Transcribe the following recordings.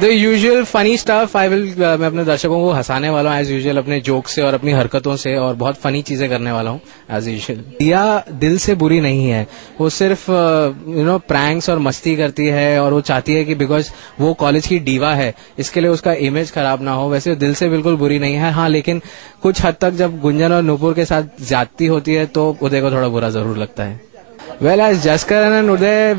The usual funny stuff I will, मैं अपने दर्शकों को हंसाने वाला हूँ एज यूजुअल अपने जोक से और अपनी हरकतों से, और बहुत फनी चीजें करने वाला हूँ एज यूजुअल। दिया दिल से बुरी नहीं है, वो सिर्फ प्रैंक्स और मस्ती करती है, और वो चाहती है कि बिकॉज वो कॉलेज की डीवा है इसके लिए उसका इमेज खराब ना हो। वैसे दिल से बिल्कुल बुरी नहीं है, हाँ, लेकिन कुछ हद तक जब गुंजन और नूपुर के साथ ज्यादती होती है तो उदय को थोड़ा बुरा जरूर लगता है। Well, as Jaskaran and Uday,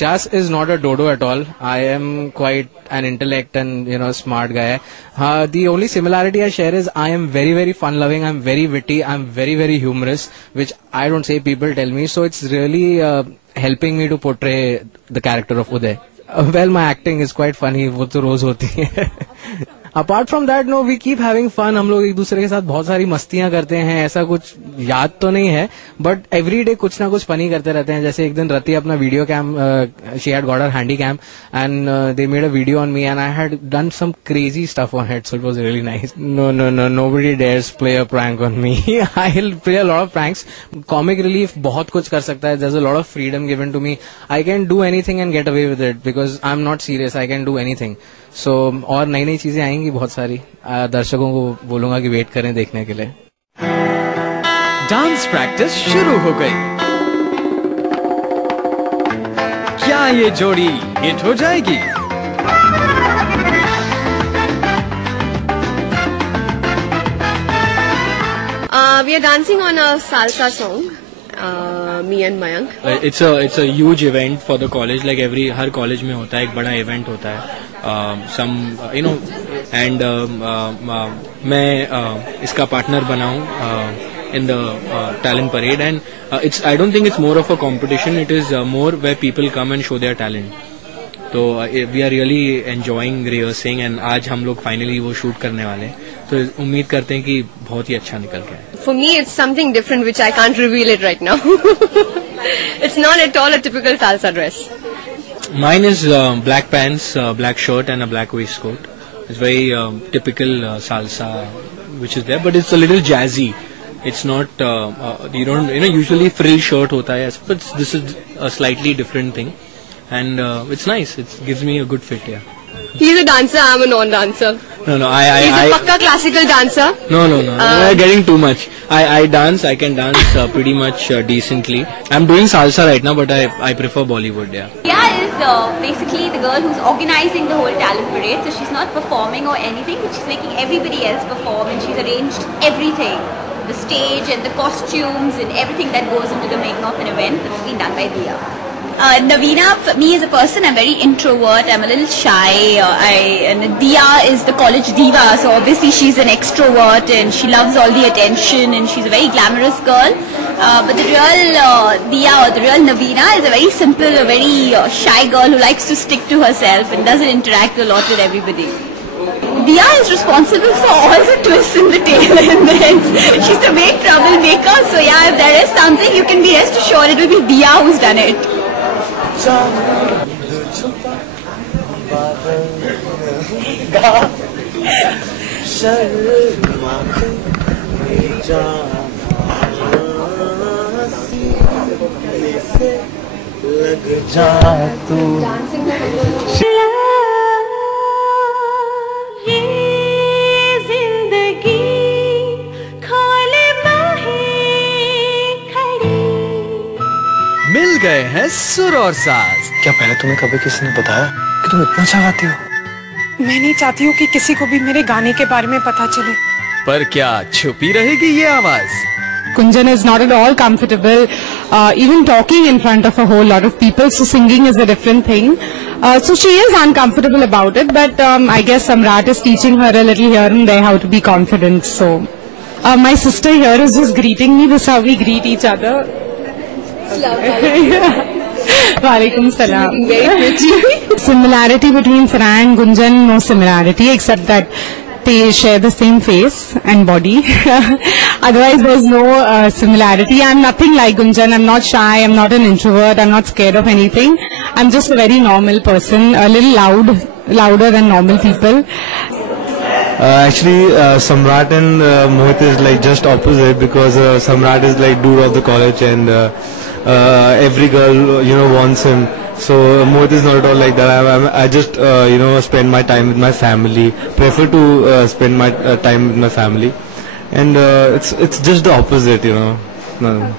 Jas is not a dodo at all. I am quite an intellect and, smart guy. The only similarity I share is I am very, very fun-loving, I'm very witty, I'm very, very humorous, which I don't say, people tell me. So it's really helping me to portray the character of Uday. Well, my acting is quite funny, वो तो रोज होती है। Apart from that no we keep having fun, हम लोग एक दूसरे के साथ बहुत सारी मस्तियां करते हैं, ऐसा कुछ याद तो नहीं है बट एवरी डे कुछ ना कुछ फनी करते रहते हैं। जैसे एक दिन रति अपना video cam, she had got her handy cam and they made a video on me and I had done some crazy stuff on it, so it was really nice. Nobody dares play a prank on me, I will play a lot of pranks. Comic relief बहुत कुछ कर सकता है, there is a lot of freedom given to me, I can do anything and get away with it because I am not serious, I can do anything. So और नई नई चीजें आएंगी बहुत सारी, दर्शकों को बोलूंगा कि वेट करें देखने के लिए। डांस प्रैक्टिस शुरू हो गई, क्या ये जोड़ी हिट हो जाएगी? We are dancing on a salsa song. Me and Mayank. It's a huge event for the college. Like her college में होता है, एक बड़ा event होता है. And मैं इसका partner बना हूँ in the talent parade, and I don't think it's more of a competition. It is more where people come and show their talent. तो we are really enjoying rehearsing, and आज हम लोग finally वो shoot करने वाले हैं, तो उम्मीद करते हैं कि बहुत ही अच्छा निकल के आए। For me, it's something different which I can't reveal it right now. It's not at all a typical salsa dress. Mine is black pants, black shirt, and a black waistcoat. It's very typical salsa, which is there, but it's a little jazzy. It's not you don't usually frill shirt hota hai, but this is a slightly different thing, and it's nice. It gives me a good fit. Yeah. He's a dancer. I'm a non-dancer. No. He's a pakka classical dancer. No. We're getting too much. I dance. I can dance pretty much decently. I'm doing salsa right now, but I prefer Bollywood. Yeah. Priya is basically the girl who's organizing the whole talent parade. So she's not performing or anything, but she's making everybody else perform, and she's arranged everything, the stage and the costumes and everything that goes into the making of an event. It's been done by Diya. Navina, for me as a person, I'm very introvert, I'm a little shy, and Diya is the college diva, so obviously she's an extrovert and she loves all the attention and she's a very glamorous girl, but the real Diya or the real Navina is a very simple, a very shy girl who likes to stick to herself and doesn't interact a lot with everybody. Diya is responsible for all the twists in the tail and the ends. She's the main troublemaker, so yeah, if there is something, you can be rest assured it will be Diya who's done it. मिल गए हैं सुर और साज। क्या पहले तुम्हें कभी किसी ने बताया कि तुम इतना अच्छा गाती हो? मैं नहीं चाहती हूँ कि किसी को भी मेरे गाने के बारे में पता चले। पर क्या छुपी रहेगी ये आवाज? Gunjan is not at all comfortable even talking in front of a whole lot of people, so singing is a different thing. So she is uncomfortable about it, but I guess Samrat is teaching her a little here and there how to be confident. So my sister here is just greeting me. This is how we greet each other. Walaikum salam. Very pretty. Similarity between Farah and Gunjan, no similarity except that they share the same face and body. Otherwise there's no similarity. I'm nothing like Gunjan. I'm not shy, I'm not an introvert, I'm not scared of anything. I'm just a very normal person, a little louder than normal people. Actually, Samrat and Mohit is like just opposite, because Samrat is like dude of the college, and every girl wants him. So Mohit is not at all like that. I just spend my time with my family. Prefer to spend my time with my family, and it's just the opposite, No.